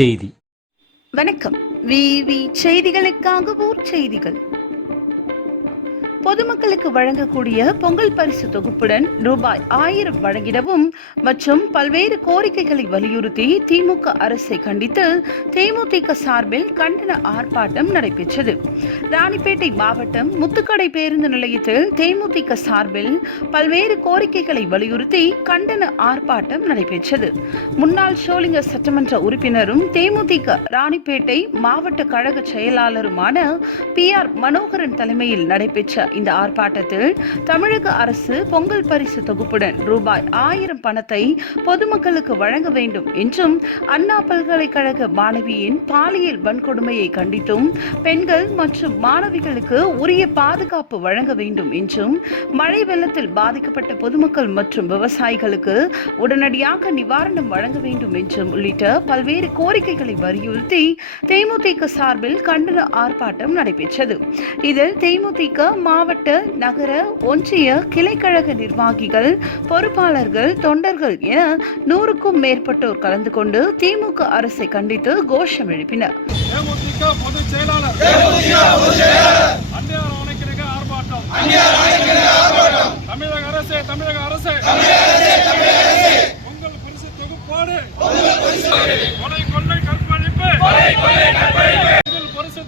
செய்தி. வணக்கம். விவி செய்திகளுக்காக ஊர் செய்திகள். பொதுமக்களுக்கு வழங்கக்கூடிய பொங்கல் பரிசு தொகுப்புடன் ரூபாய் 1000 வழங்கிடவும் மற்றும் பல்வேறு கோரிக்கைகளை வலியுறுத்தி திமுக அரசை கண்டித்து தேமுதிக சார்பில் கண்டன ஆர்ப்பாட்டம் நடைபெற்றது. ராணிப்பேட்டை மாவட்டம் முத்துக்கடை பேருந்து நிலையத்தில் தேமுதிக சார்பில் பல்வேறு கோரிக்கைகளை வலியுறுத்தி கண்டன ஆர்ப்பாட்டம் நடைபெற்றது. முன்னாள் சோளிங்க சட்டமன்ற உறுப்பினரும் தேமுதிக ராணிப்பேட்டை மாவட்ட கழக செயலாளருமான PR மனோகரன் தலைமையில் நடைபெற்ற இந்த ஆர்ப்பாட்டத்தில் தமிழக அரசு பொங்கல் பரிசு தொகுப்புடன் ரூபாய் 1000 பணத்தை பொதுமக்களுக்கு வழங்க வேண்டும் என்றும், அண்ணா பல்கலைக்கழக மாணவியின் பாலியல் வன்கொடுமையை கண்டித்தும், பெண்கள் மற்றும் மாணவிகளுக்கு உரிய பாதுகாப்பு வழங்க வேண்டும் என்றும், மழை வெள்ளத்தில் பாதிக்கப்பட்ட பொதுமக்கள் மற்றும் விவசாயிகளுக்கு உடனடியாக நிவாரணம் வழங்க வேண்டும் என்றும் உள்ளிட்ட பல்வேறு கோரிக்கைகளை வலியுறுத்தி தேமுதிக சார்பில் கண்டன ஆர்ப்பாட்டம் நடைபெற்றது. இதில் தேமுதிக மாவட்ட, நகர, ஒன்றிய, கிளைக்கழக நிர்வாகிகள், பொறுப்பாளர்கள், தொண்டர்கள் என 100க்கும் மேற்பட்டோர் கலந்து கொண்டு திமுக அரசை கண்டித்து கோஷம் எழுப்பினர்.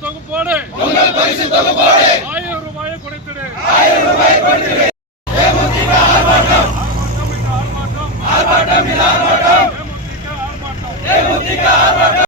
தொகுப்போடு 1000 ரூபாயை கொடுத்திடு.